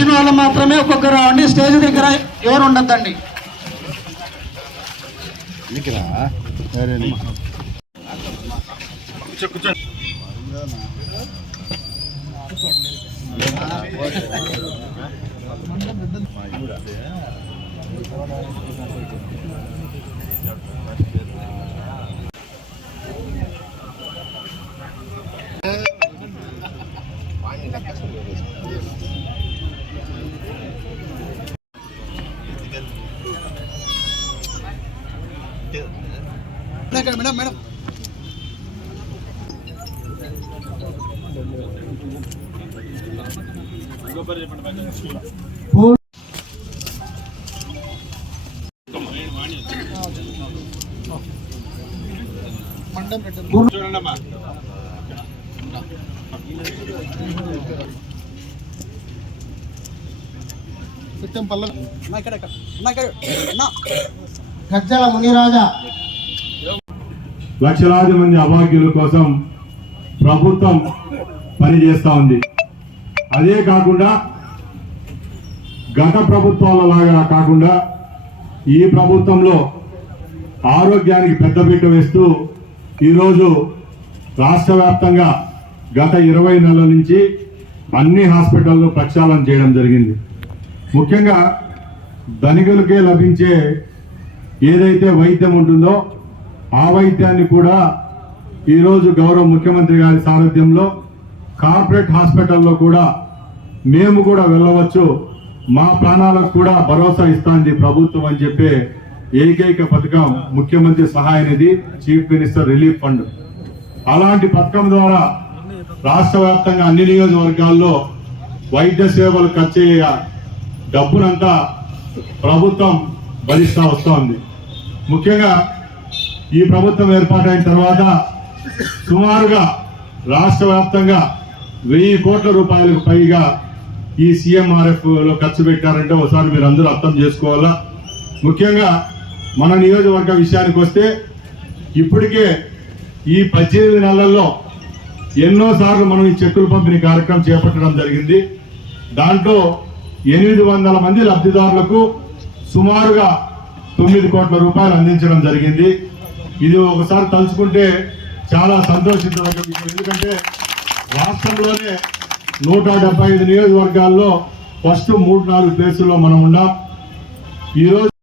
వచ్చిన వాళ్ళు మాత్రమే ఒక్కొక్కరు రావండి. స్టేజ్ దగ్గర ఎవరు ఉండద్దండి. మేడం మేడం చూడండమ్మా. గజ్జల మునిరాజా. లక్షలాది మంది అభాగ్యుల కోసం ప్రభుత్వం పనిచేస్తా ఉంది. అదే కాకుండా గత ప్రభుత్వాల లాగా కాకుండా ఈ ప్రభుత్వంలో ఆరోగ్యానికి పెద్దపీట వేస్తూ ఈరోజు రాష్ట్ర వ్యాప్తంగా గత 20 నెలల నుంచి అన్ని హాస్పిటల్లో ప్రక్షాళన చేయడం జరిగింది. ముఖ్యంగా ధనికులకే లభించే ఏదైతే వైద్యం ఉంటుందో ఆ వైద్యాన్ని కూడా ఈరోజు గౌరవ ముఖ్యమంత్రి గారి సారథ్యంలో కార్పొరేట్ హాస్పిటల్లో కూడా మేము కూడా వెళ్ళవచ్చు, మా ప్రాణాలకు కూడా భరోసా ఇస్తాంది ప్రభుత్వం అని చెప్పే ఏకైక పథకం ముఖ్యమంత్రి సహాయ నిధి, చీఫ్ మినిస్టర్ రిలీఫ్ ఫండ్. అలాంటి పథకం ద్వారా రాష్ట్ర వ్యాప్తంగా అన్ని నియోజకవర్గాల్లో వైద్య సేవలు ఖర్చయ్యే డబ్బునంతా ప్రభుత్వం భరిస్తూ వస్తోంది. ముఖ్యంగా ఈ ప్రభుత్వం ఏర్పాటైన తర్వాత సుమారుగా రాష్ట్ర వ్యాప్తంగా 1000 కోట్ల రూపాయలకు పైగా ఈ CMRF లో ఖర్చు పెట్టారంటే ఒకసారి మీరు అందరూ అర్థం చేసుకోవాలా. ముఖ్యంగా మన నియోజకవర్గ విషయానికి వస్తే ఇప్పటికే ఈ 18 నెలల్లో ఎన్నోసార్లు మనం ఈ చెక్కుల పంపిణీ కార్యక్రమం చేపట్టడం జరిగింది. దాంట్లో 800 మంది లబ్ధిదారులకు సుమారుగా 9 కోట్ల రూపాయలు అందించడం జరిగింది. ఇది ఒకసారి తలుచుకుంటే చాలా సంతోషించదగ్గ విషయం. ఎందుకంటే రాష్ట్రంలోనే 175 నియోజకవర్గాల్లో ఫస్ట్ 3-4 ప్లేసుల్లో మనం ఉన్నాం. ఈరోజు